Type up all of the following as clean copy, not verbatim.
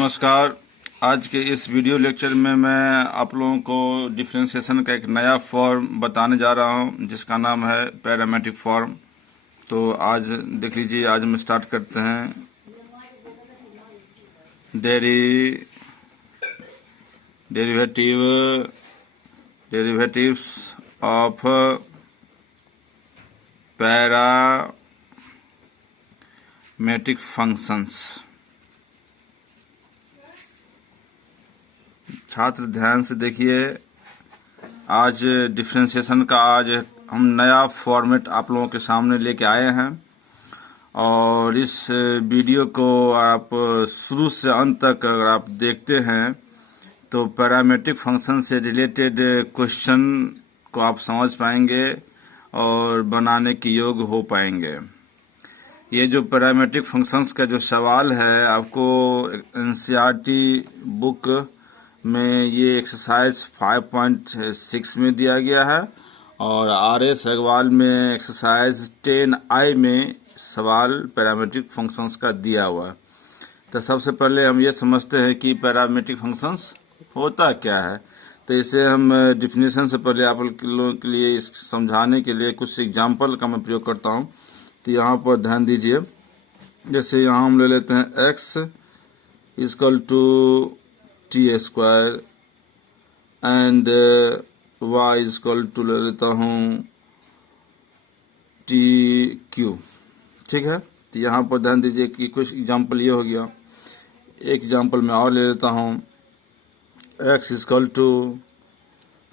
नमस्कार। आज के इस वीडियो लेक्चर में मैं आप लोगों को डिफरेंशिएशन का एक नया फॉर्म बताने जा रहा हूं, जिसका नाम है पैरामेट्रिक फॉर्म। तो आज देख लीजिए, आज हम स्टार्ट करते हैं। Derivatives of parametric functions. छात्र ध्यान से देखिए, आज डिफरेंशिएशन का हम नया फॉर्मेट आप लोगों के सामने लेके आए हैं और इस वीडियो को आप शुरू से अंत तक अगर आप देखते हैं तो पैरामेट्रिक फंक्शन से रिलेटेड क्वेश्चन को आप समझ पाएंगे और बनाने के योग्य हो पाएंगे। ये जो पैरामेट्रिक फंक्शंस का जो सवाल है, आपको एनसीईआरटी बुक में ये एक्सरसाइज 5.6 में दिया गया है और आरएस अग्रवाल में एक्सरसाइज 10I में सवाल पैरामेट्रिक फंक्शंस का दिया हुआ है। तो सबसे पहले हम ये समझते हैं कि पैरामेट्रिक फंक्शंस होता क्या है। तो इसे हम डिफिनेशन से पहले आप लोगों के लिए इस समझाने के लिए कुछ एग्जाम्पल का मैं प्रयोग करता हूँ। तो यहाँ पर ध्यान दीजिए, जैसे यहाँ हम ले लेते हैं x equal to t square and y equal to ले लेता हूँ टी क्यू। ठीक है, तो यहाँ पर ध्यान दीजिए कि कुछ एग्जाम्पल ये हो गया। एक एग्जाम्पल मैं और ले लेता हूँ, x equal to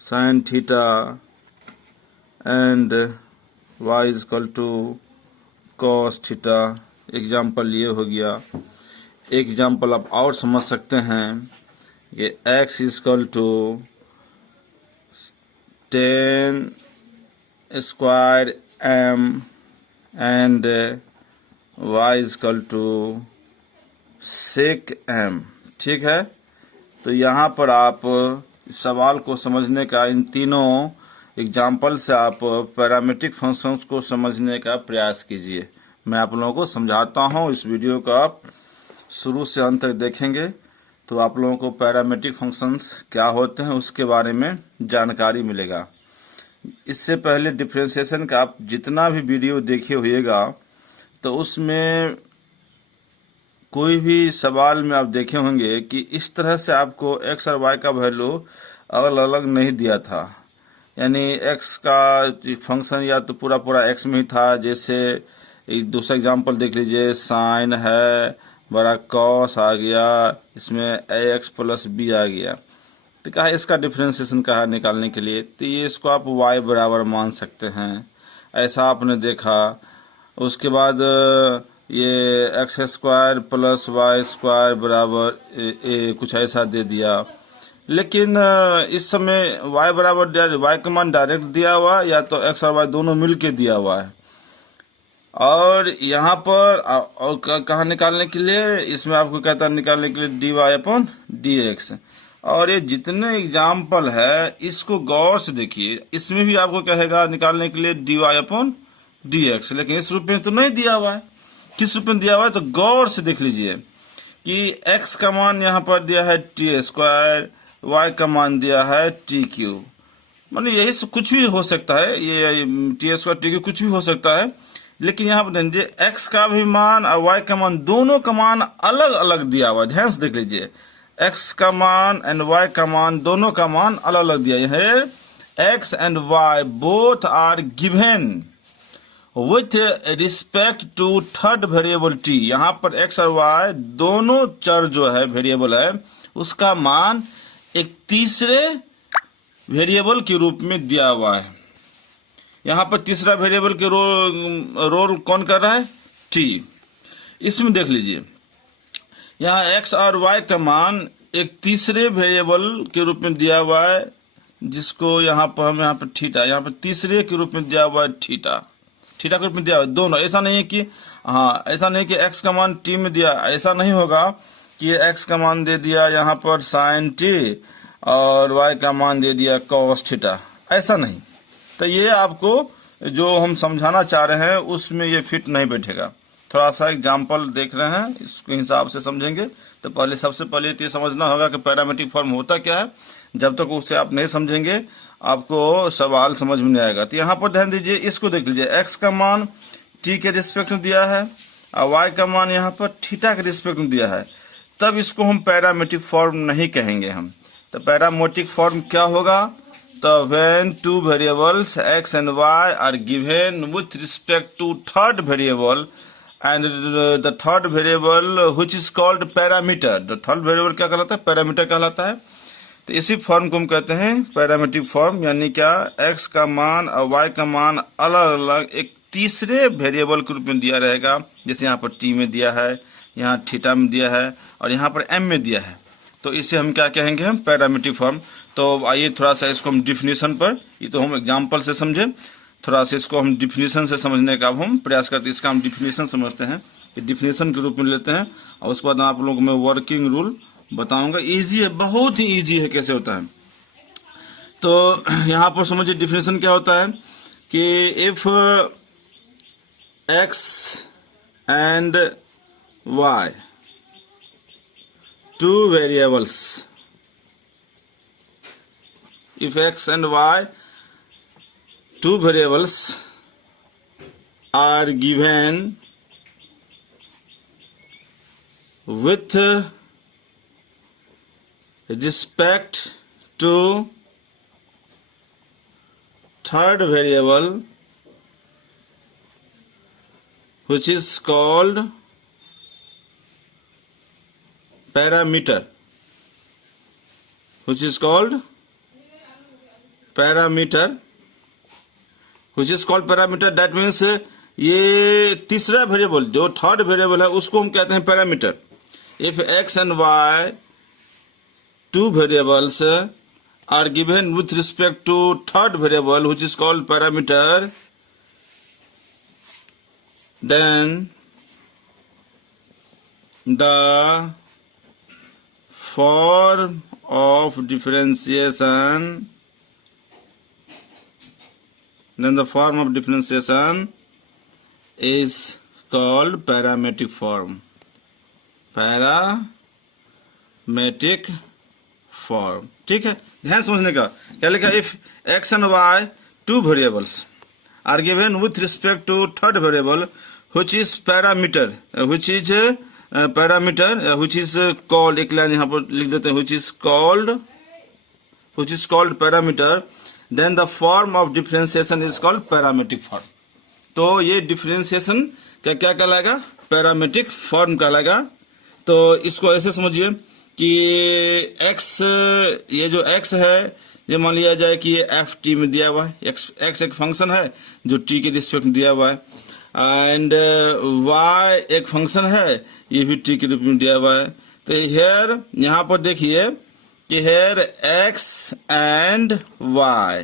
sine theta and y equal to cos theta. Example ये हो गया। एक एग्जाम्पल आप और समझ सकते हैं कि x equal to 10 square m and y equal to sec m। ठीक है, तो यहाँ पर आप सवाल को समझने का, इन तीनों एग्जाम्पल से आप पैरामेट्रिक फंक्शंस को समझने का प्रयास कीजिए। मैं आप लोगों को समझाता हूँ। इस वीडियो को आप शुरू से अंत तक देखेंगे तो आप लोगों को पैरामेट्रिक फंक्शंस क्या होते हैं उसके बारे में जानकारी मिलेगा। इससे पहले डिफरेंशिएशन का आप जितना भी वीडियो देखे होइएगा तो उसमें कोई भी सवाल में आप देखे होंगे कि इस तरह से आपको x और y का वैल्यू अलग अलग नहीं दिया था। यानी x का फंक्शन या तो पूरा पूरा x में ही था। जैसे एक दूसरा एग्जांपल देख लीजिए, साइन है बड़ा कॉस आ गया, इसमें ax प्लस b आ गया। तो कहा इसका डिफरेंशिएशन कहा निकालने के लिए, तो ये इसको आप y बराबर मान सकते हैं, ऐसा आपने देखा। उसके बाद ये x square plus y square बराबर कुछ ऐसा दे दिया। लेकिन इस समय y बराबर y का मान डायरेक्ट दिया हुआ या तो x और y दोनों मिल के दिया हुआ है। और यहाँ पर कहाँ निकालने के लिए, इसमें आपको कहता है निकालने के लिए dy/dx। और ये जितने एग्जाम्पल है इसको गौर से देखिए, इसमें भी आपको कहेगा निकालने के लिए dy/dx, लेकिन इस रूप में तो नहीं दिया हुआ है। किस रूप में दिया हुआ है तो गौर से देख लीजिए कि x का मान यहाँ पर दिया है टी स्क्वायर, y का मान दिया है टी क्यू। माने यही कुछ भी हो सकता है, ये टी स्क्वायर टी क्यू कुछ भी हो सकता है। लेकिन यहाँ पर देखिए x का भी मान और y का मान, दोनों का मान अलग अलग दिया हुआ है। ध्यान से देख लीजिए, x का मान एंड y का मान, दोनों का मान अलग अलग दिया है। x and y both are given with respect to third variable t। यहाँ पर x और y दोनों चर जो है वेरिएबल है, उसका मान एक तीसरे वेरिएबल के रूप में दिया हुआ है। यहाँ पर तीसरा वेरिएबल के रोल कौन कर रहा है, t। इसमें देख लीजिए, यहाँ x और y का मान एक तीसरे वेरिएबल के रूप में दिया हुआ है, जिसको यहाँ पर थीटा, यहाँ पर तीसरे के रूप में दिया हुआ है थीटा के रूप में दिया हुआ है दोनों। ऐसा नहीं है कि ऐसा नहीं कि x का मान t में दिया, ऐसा नहीं होगा कि x का मान दे दिया यहाँ पर साइन t और y का मान दे दिया कॉस थीटा, ऐसा नहीं। तो ये आपको जो हम समझाना चाह रहे हैं उसमें ये फिट नहीं बैठेगा। थोड़ा सा एग्जाम्पल देख रहे हैं, इसके हिसाब से समझेंगे। तो पहले सबसे पहले तो ये समझना होगा कि पैरामेट्रिक फॉर्म होता क्या है। जब तक उसे आप नहीं समझेंगे आपको सवाल समझ में नहीं आएगा। तो यहाँ पर ध्यान दीजिए, इसको देख लीजिए, एक्स का मान टी के रिस्पेक्ट में दिया है और वाई का मान यहाँ पर थीटा के रिस्पेक्ट में दिया है, तब इसको हम पैरामेट्रिक फॉर्म नहीं कहेंगे हम। तो पैरामेट्रिक फॉर्म क्या होगा? तो when two variables x and y are given with respect to third variable and the third variable which is called parameter. The third variable क्या कहलाता है? पैरामीटर कहलाता है। तो इसी फॉर्म को हम कहते हैं पैरामेट्रिक फॉर्म, यानी क्या, एक्स का मान और वाई का मान अलग अलग एक तीसरे वेरिएबल के रूप में दिया रहेगा। जैसे यहाँ पर टी में दिया है, यहाँ थीटा में दिया है और यहाँ पर एम में दिया है। तो इसे हम क्या कहेंगे? हम पैरामेट्रिक फॉर्म। तो आइए थोड़ा सा इसको हम डिफिनीशन पर, ये तो हम एग्जाम्पल से समझे, थोड़ा सा इसको हम डिफिनीशन से समझने का अब हम प्रयास करते हैं। इसका हम डिफिनीशन समझते हैं, कि डिफिनीशन के रूप में लेते हैं और उसके बाद आप लोगों को मैं वर्किंग रूल बताऊंगा। ईजी है, बहुत ही ईजी है कैसे होता है। तो यहाँ पर समझिए डिफिनीशन क्या होता है कि if x and y two variables, if x and y two variables are given with respect to third variable which is called parameter, which is called parameter, which is called parameter, that means ये तीसरा variable जो third variable है उसको हम कहते हैं parameter. If x and y two variables are given with respect to third variable which is called parameter, then the form of differentiation, then the form of differentiation is called parametric form. Parametric form, ठीक है, ध्यान समझने का। क्या लिखा? If x and y two variables are given with respect to third variable which is parameter, which is parameter, which is called, एक line यहाँ पर लिख देते हैं, which is called parameter, then the form of differentiation is called parametric form. तो ये differentiation क्या क्या कहलाएगा? पैरामेट्रिक फॉर्म कहलाएगा। तो इसको ऐसे समझिए कि x, ये जो x है ये मान लिया जाए कि ये एफ टी में दिया हुआ है। x एक फंक्शन है जो t के रिस्पेक्ट में दिया हुआ है, एंड y एक फंक्शन है ये भी t के रूप में दिया हुआ है। तो हेयर यहाँ पर देखिए कि here x and y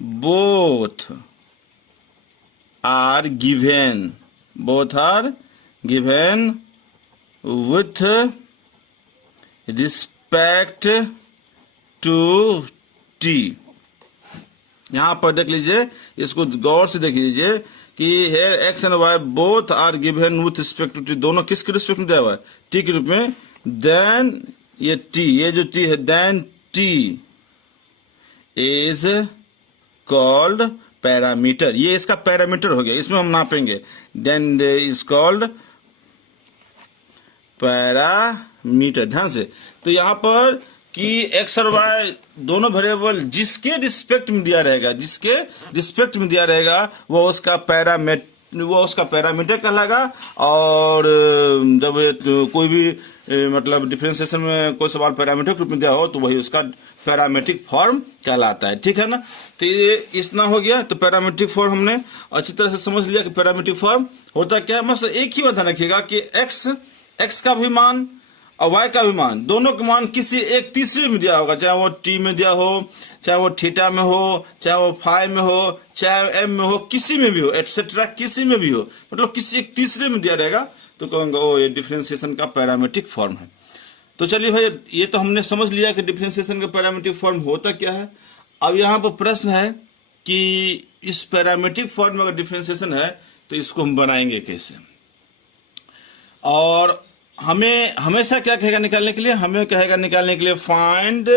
both are given with respect to t। यहाँ पर देख लीजिए, इसको गौर से देख लीजिए कि here x and y both are given with respect to t, दोनों किसके रिस्पेक्ट में दिया हुआ है? टी के रूप में। देन ये टी, ये जो टी है, then T is called parameter, ये इसका पैरामीटर हो गया, इसमें हम नापेंगे। Then is called parameter. ध्यान से, तो यहाँ पर कि एक्स और वाई दोनों वेरिएबल जिसके रिस्पेक्ट में दिया रहेगा वो उसका पैरामीटर कहलाएगा। और जब कोई भी मतलब डिफरेंशिएशन में कोई सवाल पैरामीटर के रूप में दिया हो तो वही उसका पैरामेट्रिक फॉर्म कहलाता है, ठीक है ना। तो ये इतना हो गया। तो पैरामेट्रिक फॉर्म हमने अच्छी तरह से समझ लिया कि पैरामेट्रिक फॉर्म होता क्या है। मतलब एक ही बात ध्यान रखिएगा कि एक्स का भी मान और वाई का भी मान, दोनों का मान किसी एक तीसरे में दिया होगा, चाहे वो टी में दिया हो, चाहे वो थीटा में हो, चाहे वो फाई में हो, चाहे एम में हो, किसी में भी हो, एटसेट्रा किसी में भी हो, मतलब किसी एक तीसरे में दिया रहेगा तो कहूँगा ओ ये डिफरेंशिएशन का पैरामेट्रिक फॉर्म है। तो चलिए भाई, ये तो हमने समझ लिया कि डिफरेंशिएशन का पैरामेट्रिक फॉर्म होता क्या है। अब यहाँ पर प्रश्न है कि इस पैरामेट्रिक फॉर्म में अगर डिफरेंशिएशन है तो इसको हम बनाएंगे कैसे। और हमें हमेशा क्या कहेगा निकालने के लिए, हमें कहेगा निकालने के लिए फाइंड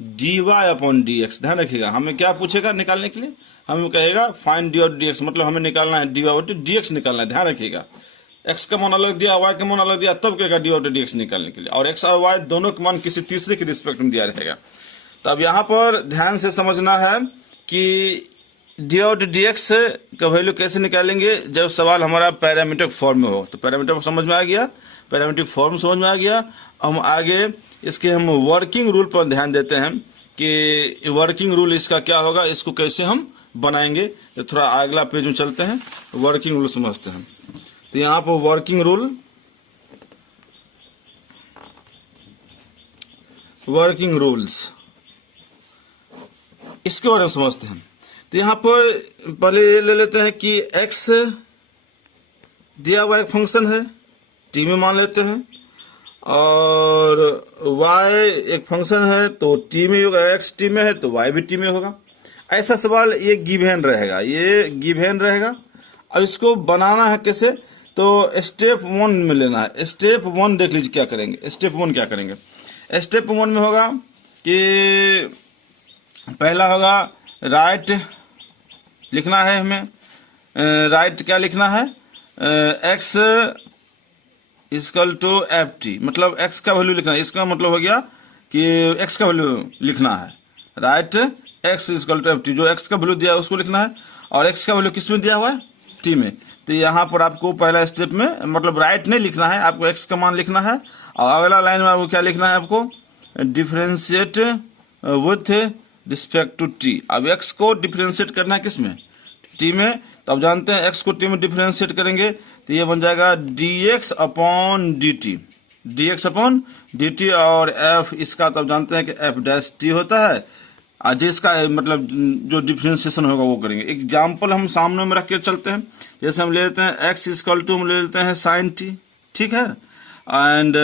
dy अपॉन dx। ध्यान रखिएगा, हमें क्या पूछेगा निकालने के लिए, हमें कहेगा फाइंड dy और dx, मतलब हमें निकालना है dy और dx निकालना है। ध्यान रखिएगा, x का मान अलग दिया, y का मान अलग दिया, तब कहेगा dy और dx निकालने के लिए, और x और y दोनों का मान किसी तीसरे के रिस्पेक्ट में दिया रहेगा। तो अब यहाँ पर ध्यान से समझना है कि dy और dx का वैल्यू कैसे निकालेंगे जब सवाल हमारा पैरामीट्रिक फॉर्म में हो। तो पैरामीट्रिक समझ में आ गया, पैरामीट्रिक फॉर्म समझ में आ गया। हम आगे इसके हम वर्किंग रूल पर ध्यान देते हैं कि वर्किंग रूल इसका क्या होगा, इसको कैसे हम बनाएंगे। तो थोड़ा अगला पेज में चलते हैं, वर्किंग रूल समझते हैं। तो यहाँ पर वर्किंग रूल, वर्किंग रूल्स, इसके बारे में समझते हैं। तो यहाँ पर पहले ले लेते हैं कि x दिया हुआ एक फंक्शन है, t में मान लेते हैं, और y एक फंक्शन है तो t में होगा, x t में है तो y भी t में होगा। ऐसा सवाल ये गिवन रहेगा, ये गिवन रहेगा। अब इसको बनाना है कैसे, तो स्टेप 1 में लेना है। स्टेप 1 देख लीजिए क्या करेंगे। स्टेप 1 क्या करेंगे, स्टेप 1 में होगा कि पहला होगा राइट लिखना है हमें, राइट क्या लिखना है, x equal to f t, मतलब x का वैल्यू लिखना है। इसका मतलब हो गया कि x का वैल्यू लिखना है, write x equal to f t, जो x का वैल्यू दिया है उसको लिखना है, और x का वैल्यू किस में दिया हुआ है, t में। तो यहाँ पर आपको पहला स्टेप में मतलब राइट नहीं लिखना है, आपको x का मान लिखना है, और अगला लाइन में आपको क्या लिखना है, आपको differentiate with respect to t। अब x को डिफरेंशिएट करना है किस में, t में। तो अब जानते हैं x को t में डिफरेंशिएट करेंगे तो ये बन जाएगा dx upon dt, dx upon dt, और f इसका तो अब जानते हैं कि f डैश t होता है, आज इसका मतलब जो डिफरेंशिएशन होगा वो करेंगे। एग्जाम्पल हम सामने में रख के चलते हैं, जैसे हम ले लेते हैं x इक्वल टू हम ले लेते हैं साइन t, ठीक है, एंड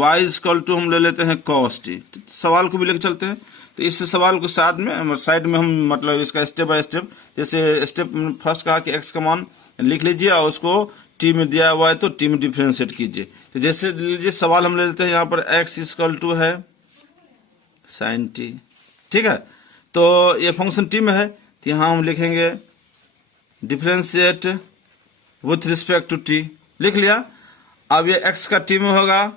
y इक्वल टू हम ले लेते हैं cos t। तो सवाल को भी लेकर चलते हैं, तो इस सवाल को साथ में साइड में हम मतलब इसका स्टेप बाय स्टेप, जैसे स्टेप फर्स्ट कहा कि x का मान लिख लीजिए और उसको t में दिया हुआ है तो t में डिफरेंशिएट कीजिए। तो जैसे लीजिए सवाल हम ले लेते हैं यहाँ पर x इक्वल टू है साइन t, ठीक है, तो ये फंक्शन t में है, तो यहाँ हम लिखेंगे differentiate with respect to t, लिख लिया। अब ये x का t में होगा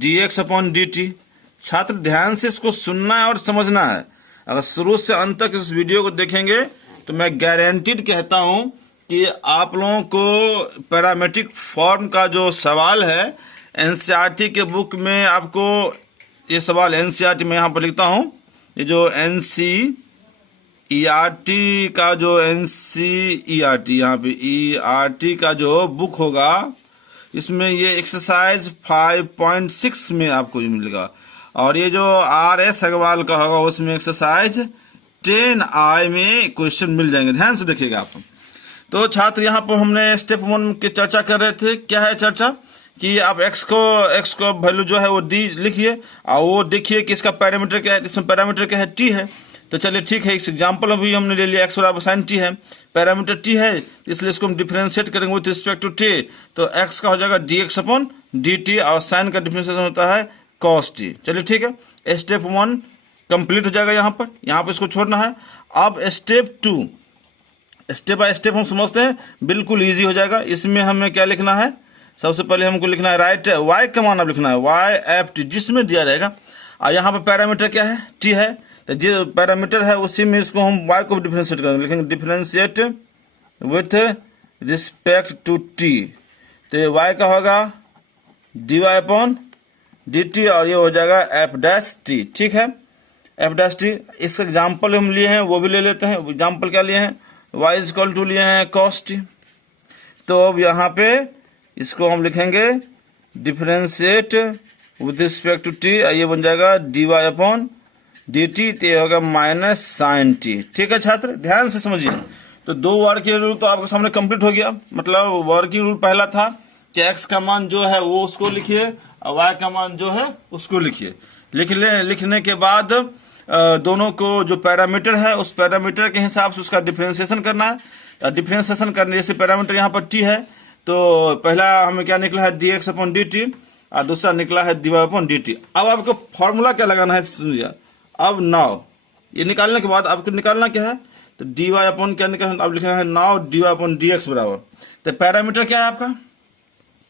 dx अपॉन dt। छात्र ध्यान से इसको सुनना है और समझना है, अगर शुरू से अंत तक इस वीडियो को देखेंगे तो मैं गारंटीड कहता हूं कि आप लोगों को पैरामेट्रिक फॉर्म का जो सवाल है एनसीईआरटी के बुक में, आपको ये सवाल एनसीईआरटी में यहाँ पर लिखता हूं, ये जो एनसीईआरटी का जो एनसीईआरटी यहाँ पे ईआरटी का जो बुक होगा इसमें ये एक्सरसाइज 5.6 में आपको ये मिलेगा, और ये जो RS अग्रवाल का होगा उसमें एक्सरसाइज 10I में क्वेश्चन मिल जाएंगे। ध्यान से देखिएगा आप। तो छात्र यहाँ पर हमने स्टेप 1 की चर्चा कर रहे थे, क्या है चर्चा कि आप x को वैल्यू जो है वो d लिखिए, और वो देखिए कि इसका पैरामीटर क्या है, इसमें पैरामीटर क्या है, t है। तो चलिए ठीक है, इस एग्जाम्पल अभी हमने ले लिया x बराबर साइन t है, पैरामीटर t है, इसलिए इसको हम डिफरेंशिएट करेंगे विथ रिस्पेक्ट टू t। तो x का हो जाएगा dx अपॉन dt, और साइन का डिफरेंशिएशन होता है cos t। चलिए ठीक है, स्टेप 1 कंप्लीट हो जाएगा यहाँ पर इसको छोड़ना है। अब स्टेप 2, स्टेप बाय स्टेप हम समझते हैं, बिल्कुल इजी हो जाएगा। इसमें हमें क्या लिखना है, सबसे पहले हमको लिखना है राइट y का मान अब लिखना है y एफ टी, जिसमें दिया रहेगा, और यहाँ पर पैरामीटर क्या है, t है, तो जो पैरामीटर है उसी में इसको हम y को डिफरेंशिएट करेंगे, लिखेंगे differentiate with respect to t। तो y का होगा dy अपॉन dt, और ये हो जाएगा f डैश t, ठीक है, f डैश t। इस एग्जाम्पल हम लिए हैं वो भी ले लेते हैं। एग्जाम्पल क्या लिए हैं, y इक्वल टू लिए हैं cos t। तो अब यहाँ पे इसको हम लिखेंगे differentiate with respect to t, ये बन जाएगा dy अपॉन dt, तो ये होगा माइनस साइन t। ठीक है छात्र, ध्यान से समझिए। तो दो वर्किंग रूल तो आपके सामने कंप्लीट हो गया। मतलब वर्किंग रूल पहला था कि x का मान जो है वो उसको लिखिए और y का मान जो है उसको लिखिए। लिखने के बाद दोनों को जो पैरामीटर है उस पैरामीटर के हिसाब से उसका डिफरेंशिएशन करना है। डिफरेंशिएशन करने, जैसे पैरामीटर यहाँ पर t है तो पहला हमें क्या निकला है dx अपॉन dt और दूसरा निकला है dy अपॉन dt। अब आपको फॉर्मूला क्या लगाना है सुनिए। अब नाउ ये निकालने के बाद आपको निकालना क्या है, तो dy अपॉन क्या निकालना, अब लिखना है नाउ dy अपॉन dx बराबर, तो पैरामीटर क्या है आपका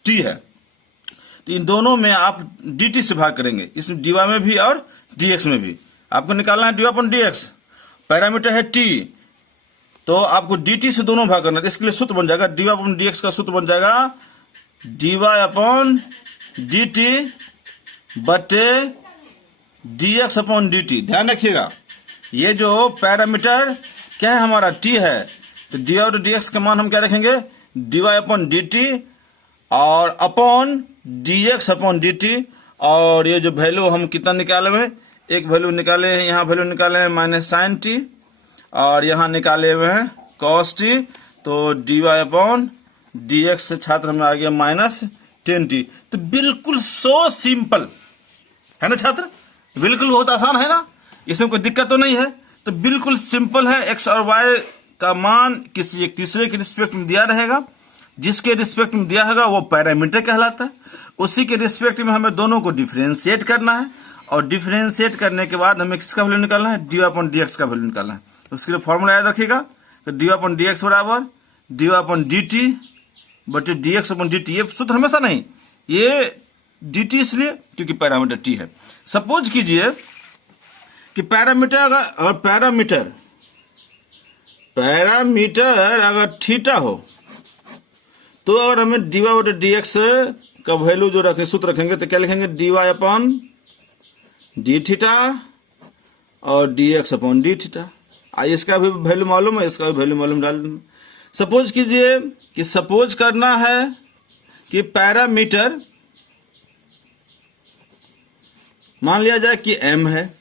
t है, तो इन दोनों में आप dt से भाग करेंगे, इसमें dy में भी और dx में भी आपको निकालना है dy अपॉन dx। पैरामीटर है t, तो आपको dt से दोनों भाग करना है, इसके लिए सूत्र बन जाएगा dy अपॉन dx का सूत्र बन जाएगा dy अपॉन dt बटे dx अपॉन dt। ध्यान रखिएगा ये जो पैरामीटर क्या है हमारा t है, तो dy और dx का मान हम क्या रखेंगे dy अपॉन dt और अपॉन dx अपॉन dt। और ये जो वैल्यू हम कितना निकाले हुए, एक वैल्यू निकाले हैं, यहाँ वैल्यू निकाले हैं माइनस साइन टी और यहाँ निकाले हुए हैं कॉस टी, तो dy अपॉन dx से छात्र हमें आ गया माइनस 10t। तो बिल्कुल सो सिंपल है ना छात्र, बिल्कुल बहुत आसान है ना, इसमें कोई दिक्कत तो नहीं है। तो बिल्कुल सिंपल है, x और y का मान किसी एक तीसरे के रिस्पेक्ट में दिया रहेगा, जिसके रिस्पेक्ट में दिया होगा वो पैरामीटर कहलाता है, उसी के रिस्पेक्ट में हमें दोनों को डिफरेंशिएट करना है और डिफरेंशिएट करने के बाद हमें किसका वैल्यू निकालना है dy अपॉन dx का वैल्यू निकालना है। तो उसके लिए फॉर्मूला याद रखिएगा, तो dy अपॉन dx बराबर dy अपॉन dt बटे dx अपॉन dt। ये सूत्र हमेशा नहीं, ये dt इसलिए क्योंकि पैरामीटर t है। सपोज कीजिए कि पैरामीटर अगर पैरामीटर अगर थीटा हो, तो अगर हमें dy बटे dx का वैल्यू जो रखें सूत्र रखेंगे तो क्या लिखेंगे dy अपॉन डी थीटा और dx अपॉन डी थीटा। आइए इसका भी वैल्यू मालूम है, इसका भी वैल्यू मालूम डाल दें। सपोज कीजिए कि सपोज करना है कि पैरामीटर मान लिया जाए कि m है,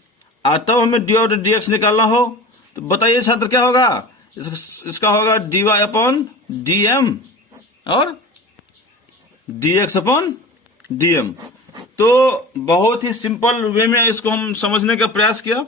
आता हमें dy और dx निकालना हो, तो बताइए छात्र क्या होगा, इसका होगा dy अपॉन dm और dx अपॉन dm। तो बहुत ही सिंपल वे में इसको हम समझने का प्रयास किया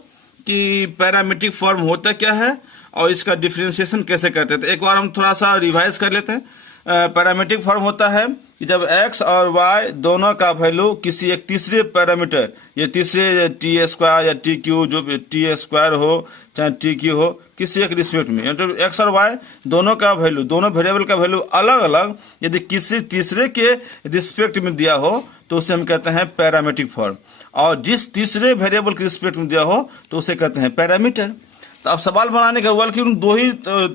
कि पैरामीट्रिक फॉर्म होता क्या है और इसका डिफरेंशिएशन कैसे करते हैं। तो एक बार हम थोड़ा सा रिवाइज कर लेते हैं। पैरामीट्रिक फॉर्म होता है कि जब x और y दोनों का वैल्यू किसी एक तीसरे पैरामीटर, ये तीसरे टी स्क्वायर या टी क्यू, जो टी स्क्वायर हो चाहे टी क्यू हो, किसी एक रिस्पेक्ट में, मतलब x और y दोनों का वैल्यू, दोनों वेरिएबल का वैल्यू अलग अलग यदि किसी तीसरे के रिस्पेक्ट में दिया हो तो उसे हम कहते हैं पैरामीट्रिक फॉर्म, और जिस तीसरे वेरिएबल के रिस्पेक्ट में दिया हो तो उसे कहते हैं पैरामीटर। तो अब सवाल बनाने का बल्कि उन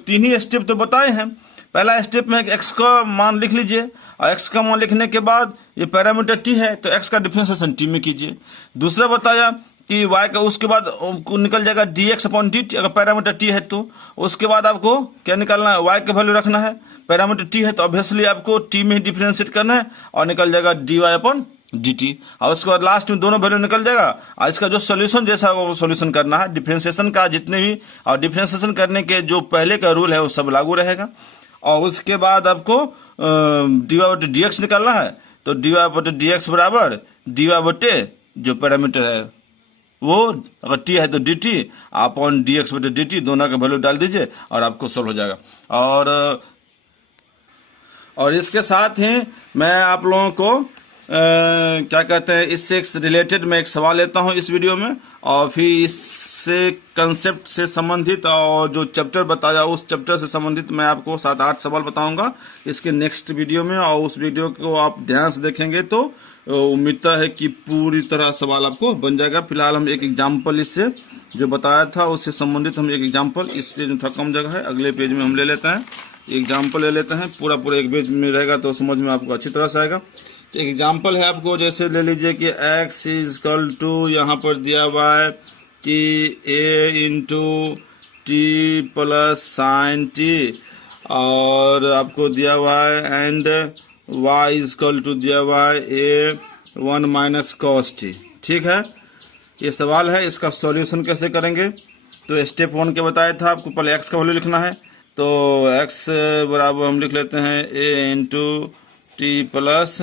तीन ही स्टेप तो बताए हैं। पहला स्टेप में x का मान लिख लीजिए और x का मान लिखने के बाद ये पैरामीटर t है तो x का डिफरेंशिएशन t में कीजिए। दूसरा बताया कि y का, उसके बाद निकल जाएगा dx अपॉन dt, अगर पैरामीटर t है तो उसके बाद आपको क्या निकालना है, y का वैल्यू रखना है, पैरामीटर t है तो ऑब्वियसली आपको t में ही डिफरेंशिएट करना है और निकल जाएगा dy अपॉन dt, और उसके बाद लास्ट में दोनों वैल्यू निकल जाएगा। और इसका जो सोल्यूशन जैसा वो सोल्यूशन करना है, डिफरेंशिएशन का जितने भी, और डिफरेंशिएशन करने के जो पहले का रूल है वो सब लागू रहेगा। और उसके बाद आपको dy बटे dx निकालना है, तो dy बटे dx बराबर dy बटे जो पैरामीटर है वो अगर t है तो dt अपॉन dx बटे dt, दोनों का वैल्यू डाल दीजिए और आपको सोल्व हो जाएगा। और इसके साथ ही मैं आप लोगों को क्या कहते हैं, इससे रिलेटेड मैं एक सवाल लेता हूं इस वीडियो में, और फिर इससे कंसेप्ट से संबंधित और जो चैप्टर बताया उस चैप्टर से संबंधित मैं आपको 7-8 सवाल बताऊंगा इसके नेक्स्ट वीडियो में, और उस वीडियो को आप ध्यान से देखेंगे तो उम्मीद है कि पूरी तरह सवाल आपको बन जाएगा। फिलहाल हम एक एग्जाम्पल इससे जो बताया था उससे संबंधित हम एक एग्जाम्पल, इस पेज में थोड़ा कम जगह है, अगले पेज में हम ले लेते हैं, एग्जाम्पल ले लेते हैं, पूरा एक पेज में रहेगा तो समझ में आपको अच्छी तरह से आएगा। तो एग्जाम्पल है आपको, जैसे ले लीजिए कि x इजकल टू यहाँ पर दिया हुआ है कि a into t plus sine T, और आपको दिया हुआ है एंड y इजकल टू दिया हुआ है a1 माइनस कॉस टी। ठीक है, ये सवाल है, इसका सॉल्यूशन कैसे करेंगे, तो स्टेप 1 के बताया था आपको, पहले x का वैल्यू लिखना है, तो x बराबर हम लिख लेते हैं a into t plus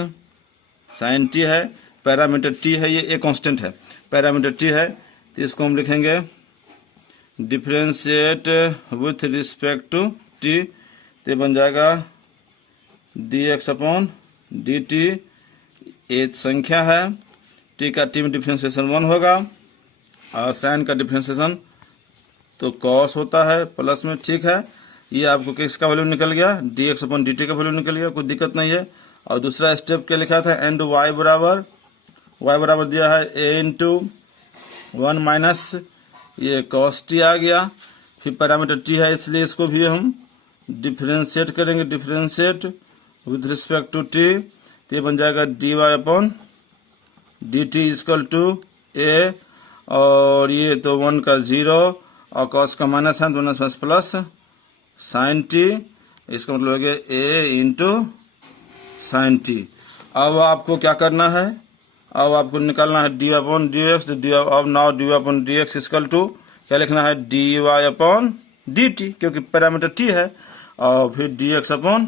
sine t है, पैरामीटर t है, ये a कांस्टेंट है, पैरामीटर t है, तो इसको हम लिखेंगे differentiate with respect to t, तो बन जाएगा dx अपॉन dt, ये संख्या है, t का t में डिफ्रेंसिएशन 1 होगा और साइन का डिफ्रेंसिएशन तो cos होता है प्लस में, ठीक है। ये आपको किसका वैल्यू निकल गया, dx अपॉन dt का वैल्यू निकल गया, कोई दिक्कत नहीं है। और दूसरा स्टेप क्या लिखा था, एंड y बराबर दिया है a इंटू 1 माइनस ये cos t आ गया, फिर पैरामीटर t है इसलिए इसको भी हम डिफ्रेंशिएट करेंगे, differentiate with respect to t, तो ये बन जाएगा dy upon dt equal to a, और ये तो 1 का 0 और cos का माइनस है, दोनों में प्लस साइन t, इसका मतलब हो गया a इंटू साइन t। अब आपको क्या करना है, अब आपको निकालना है dy अपॉन dx, अब now dy upon dx equal to क्या लिखना है, dy अपॉन dt, क्योंकि पैरामीटर t है, और फिर dx अपॉन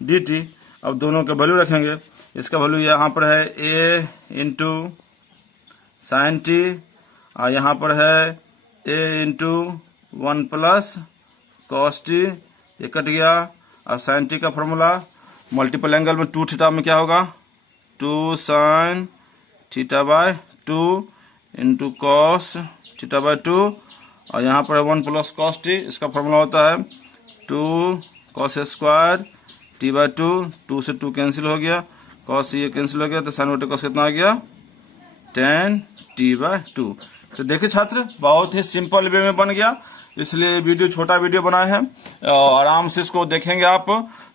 dt। अब दोनों का वैल्यू रखेंगे, इसका वैल्यू यहाँ पर है a इंटू साइन t, और यहाँ पर है a into 1 plus cos t, ये कट गया। और साइन t का फॉर्मूला मल्टीपल एंगल में 2 थीटा में क्या होगा, 2 sine theta by 2 into cos theta by 2, और यहाँ पर है 1 प्लस कॉस t, इसका फॉर्मूला होता है 2 कॉस स्क्वायर t बाय 2, 2 से 2 कैंसिल हो गया, कॉस ये कैंसिल हो गया, तो साइन बटे कॉस कितना आ गया, 10 t बाय 2। तो देखिए छात्र, बहुत ही सिंपल वे में बन गया, इसलिए वीडियो छोटा वीडियो बनाए हैं, आराम से इसको देखेंगे आप,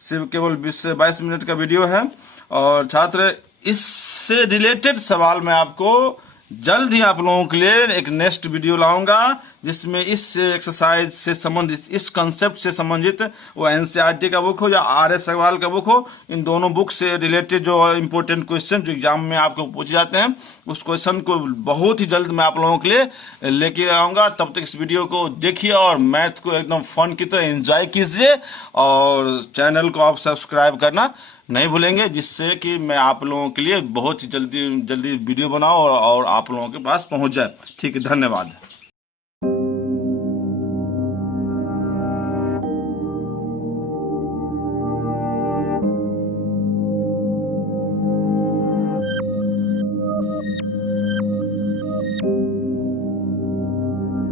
सिर्फ केवल 20 से 22 मिनट का वीडियो है। और छात्र, इससे रिलेटेड सवाल मैं आपको जल्द ही आप लोगों के लिए एक नेक्स्ट वीडियो लाऊंगा, जिसमें इस एक्सरसाइज से संबंधित, इस कंसेप्ट से संबंधित, वो एनसीईआरटी का बुक हो या आर.एस. अग्रवाल का बुक हो, इन दोनों बुक से रिलेटेड जो इंपॉर्टेंट क्वेश्चन जो एग्जाम में आपको पूछे जाते हैं, उस क्वेश्चन को बहुत ही जल्द मैं आप लोगों के लिए लेके आऊंगा। तब तक इस वीडियो को देखिए और मैथ को एकदम फन की तरह एंजॉय कीजिए, और चैनल को आप सब्सक्राइब करना नहीं भूलेंगे, जिससे कि मैं आप लोगों के लिए बहुत ही जल्दी वीडियो बनाऊं और आप लोगों के पास पहुंच जाए। ठीक है, धन्यवाद।